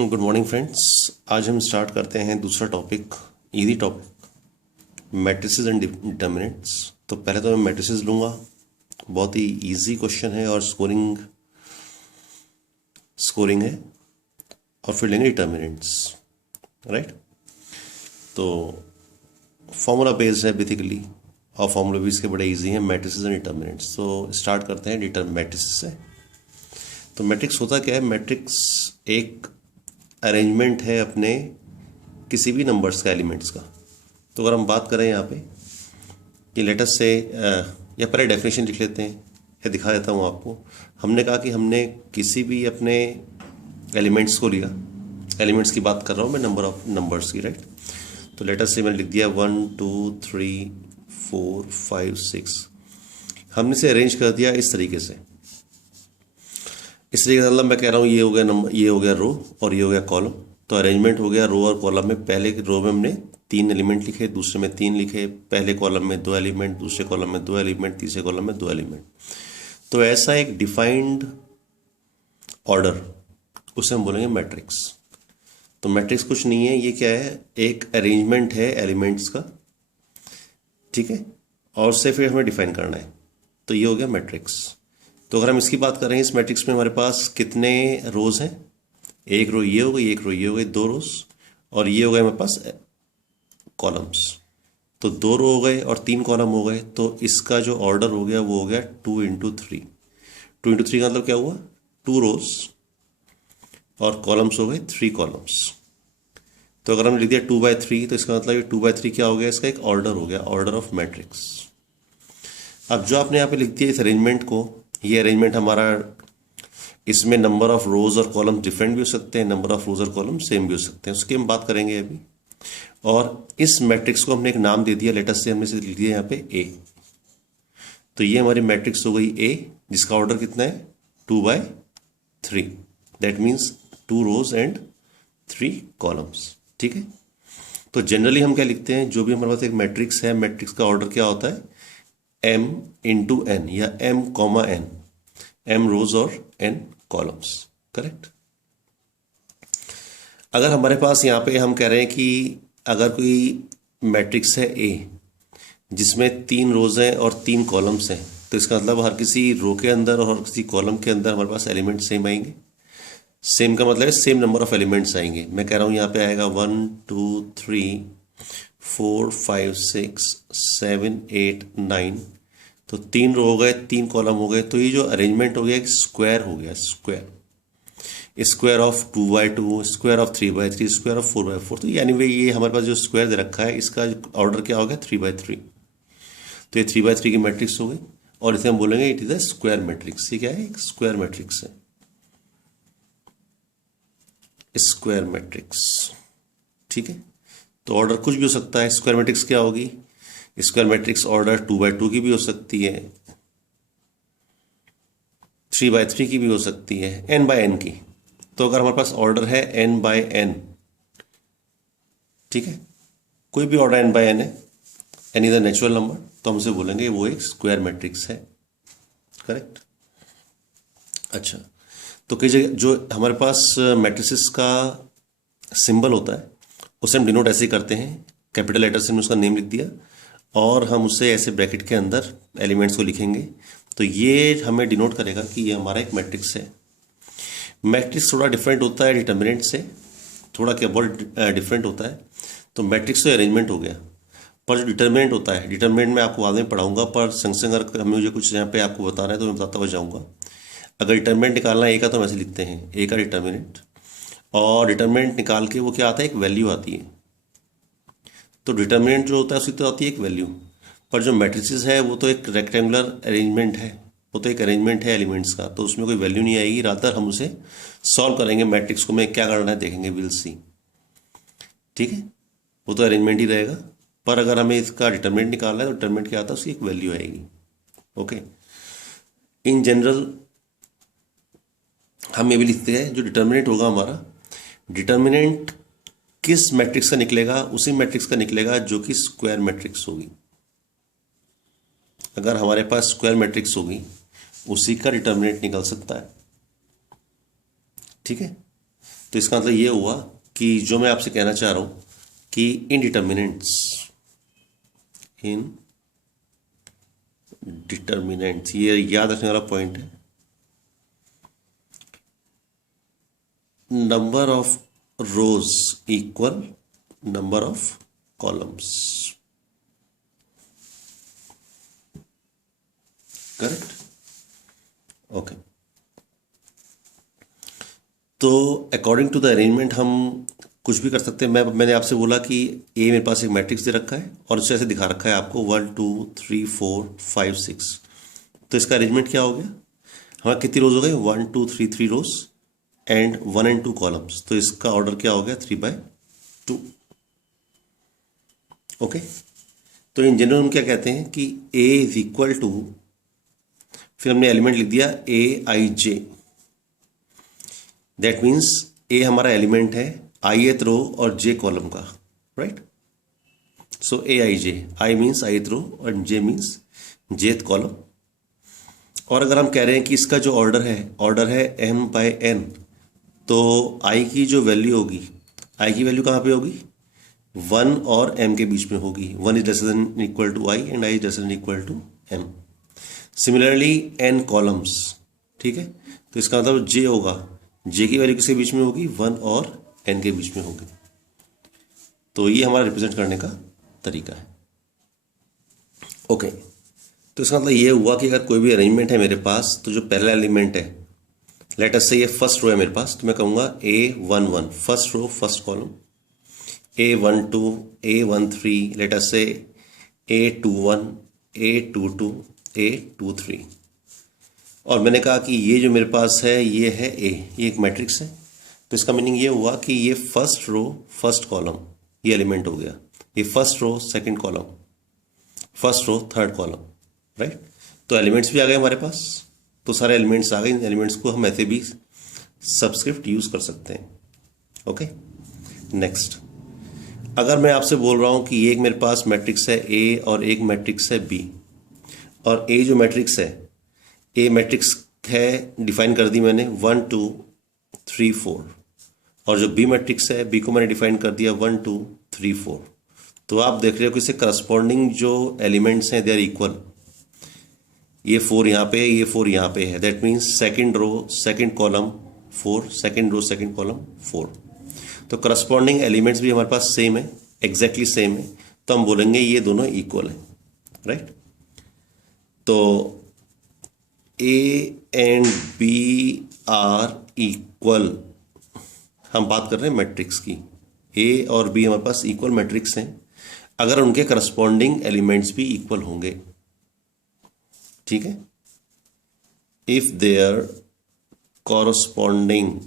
Good morning friends. आज हम start करते हैं दूसरा topic, easy topic, matrices and determinants. तो पहले तो मैं मैट्रिसेस लूँगा, बहुत ही इजी क्वेश्चन है और स्कोरिंग है, और फिर लेंगे डिटर्मिनेंट्स, राइट। तो फॉर्मूला बेस्ड है बेसिकली, और फॉर्मूला भी इसके बड़े इजी हैं, मैट्रिसेस एंड डिटर्मिनेंट्स। तो स्टार्ट करते हैं मैट्रिसेस से। तो मैट्रिक्स होता क्या है? मैट्रिक्स एक अरेंजमेंट है अपने किसी भी नंबर्स का, एलिमेंट्स का। तो अगर हम बात करें यहाँ पे कि लेटस से, या पहले डेफिनेशन लिख लेते हैं या दिखा देता हूँ आपको। हमने कहा कि हमने किसी भी अपने एलिमेंट्स को लिया, एलिमेंट्स की बात कर रहा हूँ मैं, नंबर ऑफ नंबर्स की, राइट। तो लेटस से मैंने लिख दिया 1 2 3 4 5 6। हमने इसे अरेंज कर दिया इस तरीके से। इस तरीके से मतलब मैं कह रहा हूँ ये हो गया नंबर, ये हो गया रो, और ये हो गया कॉलम। तो अरेंजमेंट हो गया रो और कॉलम में। पहले रो में हमने 3 एलिमेंट लिखे, दूसरे में 3 लिखे, पहले कॉलम में 2 एलिमेंट, दूसरे कॉलम में 2 एलिमेंट, तीसरे कॉलम में 2 एलिमेंट। तो ऐसा एक डिफाइंड ऑर्डर, उसे हम बोलेंगे मैट्रिक्स। तो मैट्रिक्स कुछ नहीं है, ये क्या है? एक अरेंजमेंट है एलिमेंट्स का, ठीक है, और उससे फिर हमें डिफाइन करना है। तो ये हो गया मैट्रिक्स। तो अगर हम इसकी बात करें, इस मैट्रिक्स में हमारे पास कितने रोज हैं? एक रो ये हो गई, एक रो ये हो गई, 2 रोज, और ये हो गए हमारे पास कॉलम्स। तो 2 रो हो गए और 3 कॉलम हो गए। तो इसका जो ऑर्डर हो गया वो हो गया 2 इंटू 3। 2 इंटू 3 का मतलब क्या हुआ? 2 रोज, और कॉलम्स हो गए 3 कॉलम्स। तो अगर हमने लिख दिया 2/3, तो इसका मतलब ये 2/3 क्या हो गया? इसका एक ऑर्डर हो गया, ऑर्डर ऑफ मैट्रिक्स। अब जो आपने यहाँ पे लिख दिया इस अरेंजमेंट को, ये अरेंजमेंट हमारा, इसमें नंबर ऑफ रोज और कॉलम डिफरेंट भी हो सकते हैं, नंबर ऑफ रोज और कॉलम सेम भी हो सकते हैं, उसकी हम बात करेंगे अभी। और इस मैट्रिक्स को हमने एक नाम दे दिया, लेटस से हमने इसे लिख दिया यहाँ पे ए। तो ये हमारी मैट्रिक्स हो गई ए, जिसका ऑर्डर कितना है? 2/3। That means 2 rows and 3 columns, ठीक है। तो जनरली हम क्या लिखते हैं, जो भी हमारे पास एक मैट्रिक्स है, मैट्रिक्स का ऑर्डर क्या होता है? m इंटू एन, या m कॉमा एन, m रोज और n कॉलम्स, करेक्ट। अगर हमारे पास यहाँ पे हम कह रहे हैं कि अगर कोई मैट्रिक्स है A जिसमें 3 रोज हैं और 3 कॉलम्स हैं, तो इसका मतलब हर किसी रो के अंदर और हर किसी कॉलम के अंदर हमारे पास एलिमेंट सेम आएंगे। सेम का मतलब है सेम नंबर ऑफ एलिमेंट्स आएंगे। मैं कह रहा हूँ यहाँ पे आएगा 1 2 3 4 5 6 7 8 9। तो 3 रो हो गए, 3 कॉलम हो गए। तो ये जो अरेंजमेंट हो गया एक स्क्वायर हो गया, square of 2/2, square of 3/3, square of 4/4। तो यानी भाई ये हमारे पास जो स्क्वायर दे रखा है, इसका ऑर्डर क्या हो गया? 3/3। तो ये 3/3 की मैट्रिक्स हो गई, और इसे हम बोलेंगे it is a square matrix. ये क्या है? एक स्क्वायर मैट्रिक्स है, स्क्वायर मैट्रिक्स, ठीक है। तो ऑर्डर कुछ भी हो सकता है। स्क्वायर मैट्रिक्स क्या होगी? स्क्वायर मैट्रिक्स ऑर्डर 2/2 की भी हो सकती है, 3/3 की भी हो सकती है, n/n की। तो अगर हमारे पास ऑर्डर है n/n, ठीक है, कोई भी ऑर्डर n/n है, n is a natural number, तो हम उसे बोलेंगे वो एक स्क्वायर मैट्रिक्स है, करेक्ट। अच्छा, तो कई जगह जो हमारे पास मैट्रिसेस का सिंबल होता है, उसे हम डिनोट ऐसे ही करते हैं, कैपिटल लेटर से हमने उसका नेम लिख दिया, और हम उसे ऐसे ब्रैकेट के अंदर एलिमेंट्स को लिखेंगे। तो ये हमें डिनोट करेगा कि ये हमारा एक मैट्रिक्स है। मैट्रिक्स थोड़ा डिफरेंट होता है डिटर्मिनेंट से, थोड़ा क्या बहुत डिफरेंट होता है। तो मैट्रिक्स तो अरेंजमेंट हो गया, पर जो डिटर्मिनेंट होता है, डिटर्मिनेंट मैं आपको बाद में पढ़ाऊंगा, पर संग संग अगर हमें मुझे कुछ यहाँ पे आपको बताना है तो मैं बताता हुआ जाऊँगा। अगर डिटर्मिनेंट निकालना है ए का, तो हम ऐसे लिखते हैं ए का डिटर्मिनेंट, और डिटर्मिनेंट निकाल के वो क्या आता है? एक वैल्यू आती है। तो डिटर्मिनेंट जो होता है उसकी तो आती है एक वैल्यू, पर जो मैट्रिसेस है वो तो एक रेक्टेंगुलर अरेंजमेंट है, वो तो एक अरेंजमेंट है एलिमेंट्स का, तो उसमें कोई वैल्यू नहीं आएगी। रादर हम उसे सॉल्व करेंगे, मैट्रिक्स को में क्या करना है देखेंगे, विल सी, ठीक है। वो तो अरेंजमेंट ही रहेगा, पर अगर हमें इसका डिटर्मिनेंट निकालना है तो डिटर्मिनेंट क्या आता है? उसकी एक वैल्यू आएगी, ओके। इन जनरल हम ये भी लिखते हैं, जो डिटर्मिनेंट होगा हमारा, डिटर्मिनेंट किस मैट्रिक्स का निकलेगा? उसी मैट्रिक्स का निकलेगा जो कि स्क्वायर मैट्रिक्स होगी। अगर हमारे पास स्क्वायर मैट्रिक्स होगी, उसी का डिटर्मिनेंट निकल सकता है, ठीक है। तो इसका मतलब ये हुआ कि जो मैं आपसे कहना चाह रहा हूं कि इनडिटर्मिनेंट्स ये याद रखने वाला पॉइंट है। Number of rose equal number of columns, correct? Okay, तो अकॉर्डिंग टू द अरेंजमेंट हम कुछ भी कर सकते हैं। मैंने आपसे बोला कि ए मेरे पास एक मैट्रिक्स दे रखा है और उसे ऐसे दिखा रखा है आपको 1 2 3 4 5 6। तो इसका अरेंजमेंट क्या हो गया? हमारा कितनी रोज हो गई? 1 2 3 3 रोज एंड 1 and 2 कॉलम्स। तो इसका ऑर्डर क्या हो गया? 3/2। ओके, तो इन जनरल हम क्या कहते हैं कि ए इज इक्वल टू, फिर हमने एलिमेंट लिख दिया AIJ। दैट मीन्स ए हमारा एलिमेंट है ith रो और j कॉलम का, right? So AIJ, I means ith रो और j मीन्स jth कॉलम। और अगर हम कह रहे हैं कि इसका जो ऑर्डर है m/n, तो i की जो वैल्यू होगी, i की वैल्यू कहाँ पे होगी? 1 और m के बीच में होगी। 1 is lesser than equal to i and i is lesser than equal to m। Similarly n columns, ठीक है? तो इसका मतलब j होगा, j की वैल्यू किसके बीच में होगी? 1 और n के बीच में होगी। तो ये हमारा रिप्रेजेंट करने का तरीका है। ओके, तो इसका मतलब ये हुआ कि अगर कोई भी अरेंजमेंट है मेरे पास, तो जो पहला एलिमेंट है, लेट अस से ये फर्स्ट रो है मेरे पास, तो मैं कहूँगा A11 first row first column, A12 A13, let us see A21 A22 A23। और मैंने कहा कि ये जो मेरे पास है ये है A, ये एक मैट्रिक्स है। तो इसका मीनिंग ये हुआ कि ये फर्स्ट रो फर्स्ट कॉलम ये एलिमेंट हो गया, ये first row second column, first row third column, right? तो एलिमेंट्स भी आ गए हमारे पास। तो सारे एलिमेंट्स आ गए। इन एलिमेंट्स को हम ऐसे भी सबस्क्रिप्ट यूज कर सकते हैं। ओके, नेक्स्ट, अगर मैं आपसे बोल रहा हूं कि एक मेरे पास मैट्रिक्स है A और एक मैट्रिक्स है B, और A जो मैट्रिक्स है, A मैट्रिक्स है, डिफाइन कर दी मैंने 1 2 3 4, और जो B मैट्रिक्स है, B को मैंने डिफाइन कर दिया 1 2 3 4। तो आप देख रहे हो कि इससे करस्पॉन्डिंग जो एलिमेंट्स हैं दे आर इक्वल। ये 4 यहाँ पे, ये 4 यहाँ पे है। That means second row second column 4, second row second column 4। तो करस्पॉन्डिंग एलिमेंट्स भी हमारे पास सेम है, एग्जैक्टली सेम है। तो हम बोलेंगे ये दोनों इक्वल है, राइट? तो A and B are equal, हम बात कर रहे हैं मैट्रिक्स की। A और B हमारे पास इक्वल मैट्रिक्स हैं अगर उनके करस्पॉन्डिंग एलिमेंट्स भी इक्वल होंगे, ठीक है? If there corresponding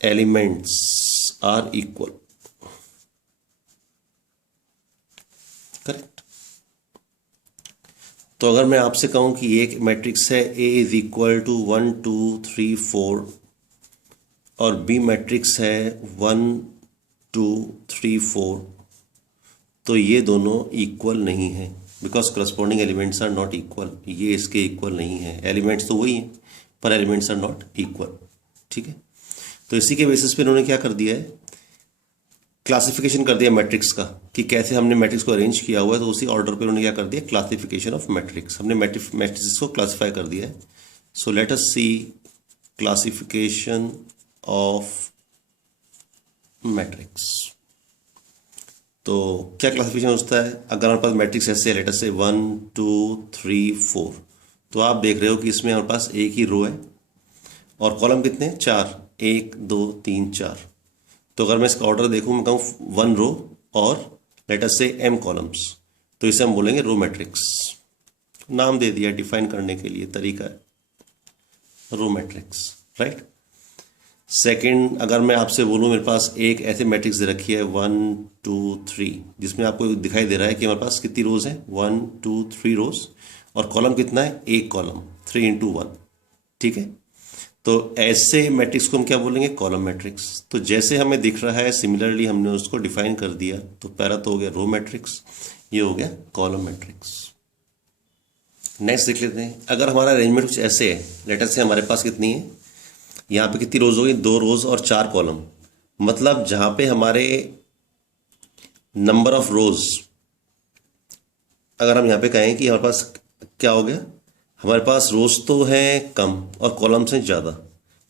elements are equal, correct? तो अगर मैं आपसे कहूं कि एक मैट्रिक्स है A इज इक्वल टू 1 2 3 4 और B मैट्रिक्स है 1 2 3 4, तो ये दोनों इक्वल नहीं है, because corresponding elements are not equal. ये इसके इक्वल नहीं है। एलिमेंट्स तो वही हैं पर एलिमेंट्स आर नॉट इक्वल, ठीक है? तो इसी के बेसिस पे इन्होंने क्या कर दिया है, क्लासिफिकेशन कर दिया मैट्रिक्स का, कि कैसे हमने मैट्रिक्स को अरेंज किया हुआ है। तो उसी ऑर्डर पे उन्होंने क्या कर दिया, क्लासिफिकेशन ऑफ मैट्रिक्स। हमने मैट्रिक्स को क्लासिफाई कर दिया है। So let us see classification of matrix. तो क्या क्लासिफिकेशन होता है? अगर हमारे पास मैट्रिक्स ऐसे है, लेट अस से 1 2 3 4, तो आप देख रहे हो कि इसमें हमारे पास एक ही रो है और कॉलम कितने हैं? 4, 1 2 3 4। तो अगर मैं इसका ऑर्डर देखूं, मैं कहूँ 1 रो और लेट अस से m कॉलम्स, तो इसे हम बोलेंगे रो मैट्रिक्स। नाम दे दिया डिफाइन करने के लिए, तरीका है रो मैट्रिक्स, राइट? सेकंड, अगर मैं आपसे बोलूं मेरे पास एक ऐसे मैट्रिक्स दे रखी है 1 2 3, जिसमें आपको दिखाई दे रहा है कि हमारे पास कितनी रोज है? 1 2 3 रोज, और कॉलम कितना है? एक कॉलम, 3 into 1, ठीक है? तो ऐसे मैट्रिक्स को हम क्या बोलेंगे? Column matrix. तो जैसे हमें दिख रहा है सिमिलरली हमने उसको डिफाइन कर दिया। तो पहला तो हो गया रो मैट्रिक्स, ये हो गया कॉलम मैट्रिक्स। नेक्स्ट देख लेते हैं, अगर हमारा अरेंजमेंट कुछ ऐसे है, लेटर से हमारे पास कितनी है? यहाँ पे कितनी रोज हो गई, 2 रोज और 4 कॉलम। मतलब जहाँ पे हमारे नंबर ऑफ रोज, अगर हम यहाँ पे कहें कि हमारे पास क्या हो गया, हमारे पास रोज तो हैं कम और कॉलम्स हैं ज़्यादा,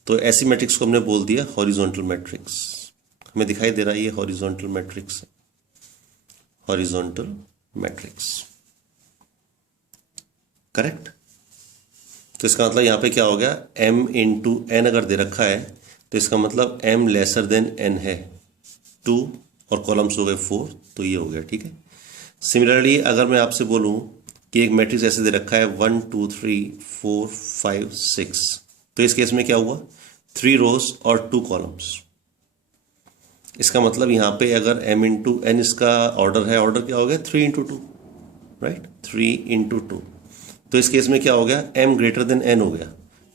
तो ऐसी मैट्रिक्स को हमने बोल दिया हॉरिजॉन्टल मैट्रिक्स। हमें दिखाई दे रहा है ये हॉरिजॉन्टल मैट्रिक्स है, हॉरिजॉन्टल मैट्रिक्स, करेक्ट। तो इसका मतलब यहाँ पे क्या हो गया, m इंटू एन अगर दे रखा है तो इसका मतलब m लेसर देन n है 2 और कॉलम्स हो गए 4, तो ये हो गया, ठीक है। सिमिलरली अगर मैं आपसे बोलूँ कि एक मैट्रिक्स ऐसे दे रखा है 1 2 3 4 5 6, तो इस केस में क्या हुआ, 3 रोज और 2 कॉलम्स। इसका मतलब यहाँ पे अगर m इंटू एन इसका ऑर्डर है, ऑर्डर क्या हो गया 3 इंटू 2, राइट, 3 इंटू 2। तो इस केस में क्या हो गया, m ग्रेटर देन n हो गया।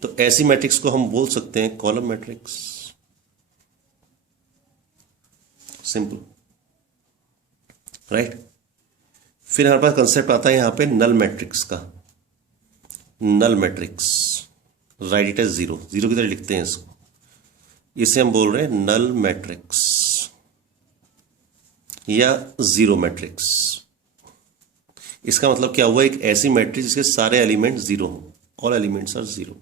तो ऐसी मैट्रिक्स को हम बोल सकते हैं कॉलम मैट्रिक्स, सिंपल, राइट। फिर हमारे पास कंसेप्ट आता है यहाँ पे नल मैट्रिक्स का। Null matrix, write it as 0, 0 की तरह लिखते हैं इसको, इसे हम बोल रहे हैं नल मैट्रिक्स या जीरो मैट्रिक्स। इसका मतलब क्या हुआ, एक ऐसी मैट्रिक्स जिसके सारे एलिमेंट जीरो हों, ऑल एलिमेंट्स आर जीरो,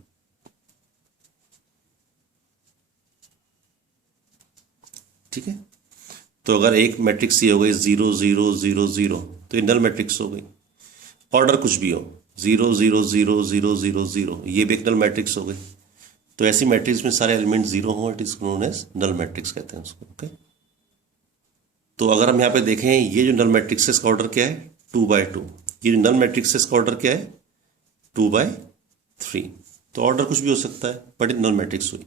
ठीक है। तो अगर एक मैट्रिक्स ये हो गई 0 0 0 0, तो ये नल मैट्रिक्स हो गई। ऑर्डर कुछ भी हो 0 0 0 0 0 0, ये भी एक नल मैट्रिक्स हो गई। तो ऐसी मैट्रिक्स में सारे एलिमेंट जीरो हों, it is known as null matrix कहते हैं उसको, ओके। तो अगर हम यहाँ पे देखें, ये जो नल मैट्रिक्स है इसका ऑर्डर क्या है 2/2, ये जो नल मैट्रिक्स है इसका ऑर्डर क्या है 2/3। तो ऑर्डर कुछ भी हो सकता है बट नल मैट्रिक्स हुई।